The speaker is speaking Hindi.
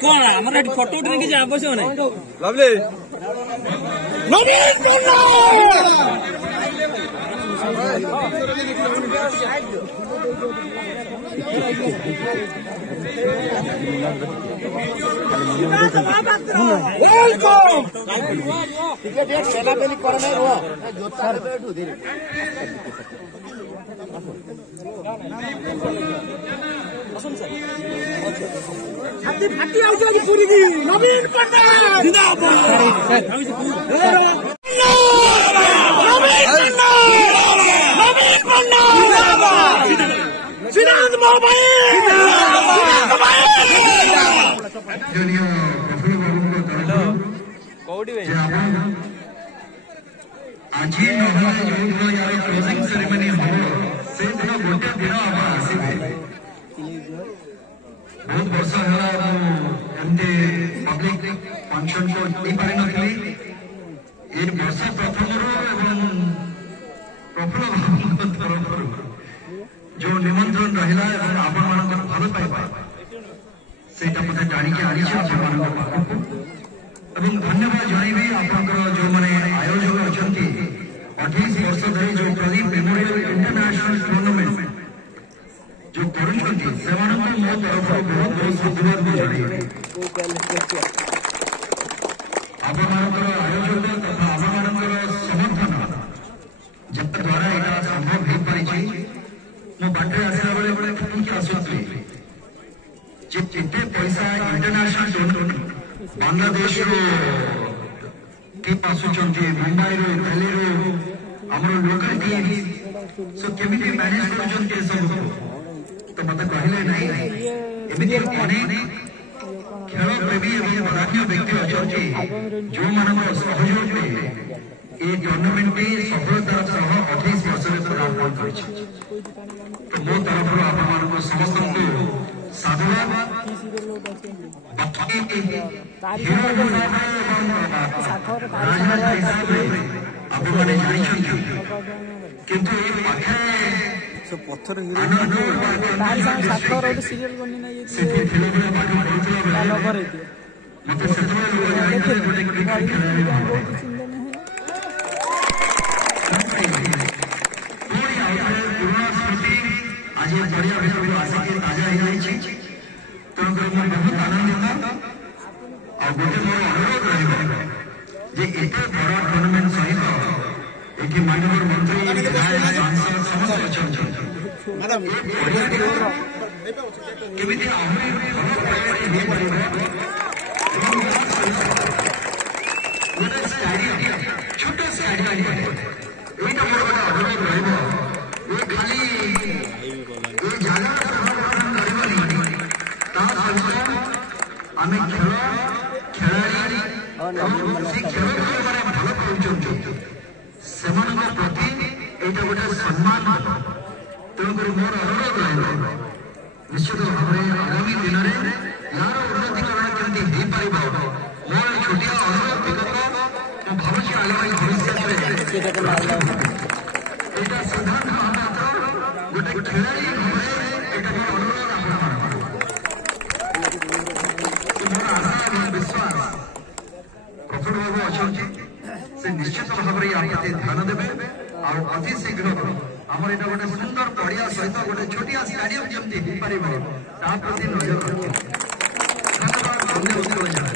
कौन हमारे फोटो उठने की आवश्यक नहीं लवली फाटी आउट पूरी नवीन पन्ना आज क्लोजिंग सेरेमनी हम से गोटे दिन आसवे बहुत वर्ष एमती पब्लिक फंक्शन को पारि नी ये वर्ष प्रथम प्रफुल्ल तरफ जो निमंत्रण रहा आपण मान भल पाइबा से जानिक आनी धन्यवाद जनइबी आपंकर जो मैंने आयोजक अच्छा 28 वर्ष धरी जो प्रदीप मेमोरियल इंटरनेशनल टूर्नामेंट जो कर मो तरफ बहुत बहुत धन्यवाद जनइबी आयोजक तथा आपर समर्थन द्वारा यहाँ संभव हो पारी मो बाटे आसला बेले ठुकी आसुली जिते पैसा इंटरनेशनल टूर्नामेंट बांग्लादेश टीम आसुचंती मुंबई रो दिल्ली रो हमरो लोकल टीम सो केमिति मैनेज करछंती सब तो मत कहले नहीं एमिति अनेक खेल प्रेमी एवं पदार्थ व्यक्ति अछंती जो मानक सहयोग में ए टूर्नामेंट सफलतार सह 28 वर्ष रे पदार्पण करछि तो मो तरफ आप मानक समस्त को साधुवाद किंतु पत्थर आज बढ़िया भितर आसिक ताजा हो तेणुकर बहुत आनंदित और गोटे मोर अनुरोध रही बड़ टूर्नामेंट सहित ये माननीय मंत्री सांसद समस्त अच्छा केमिति छोट स्टाडियम यहाँ मोर गोटे अनुरोध रही खाली आम खेल खेलाड़ी खेल भल से प्रति यहाँ गोटे सम्मान तेणुक मोर अनुरोध रहा निश्चित भाव में आगामी दिन में यार उन्नतिकरण केमती हो पार मोर छोटिया अनुरोध विगत मैं भावी आगामी भविष्य सिद्धांत गोटे खेलाड़ी भाव विश्वास प्रफुल्ल बाबू अच्छा से निश्चित भाव में ध्यान देवे और अति शीघ्र आमर यहाँ गोटे सुंदर पड़िया सहित गोटे छोटिया स्टाडियम जमी हो पार प्रति नजर रखिए धन्यवाद।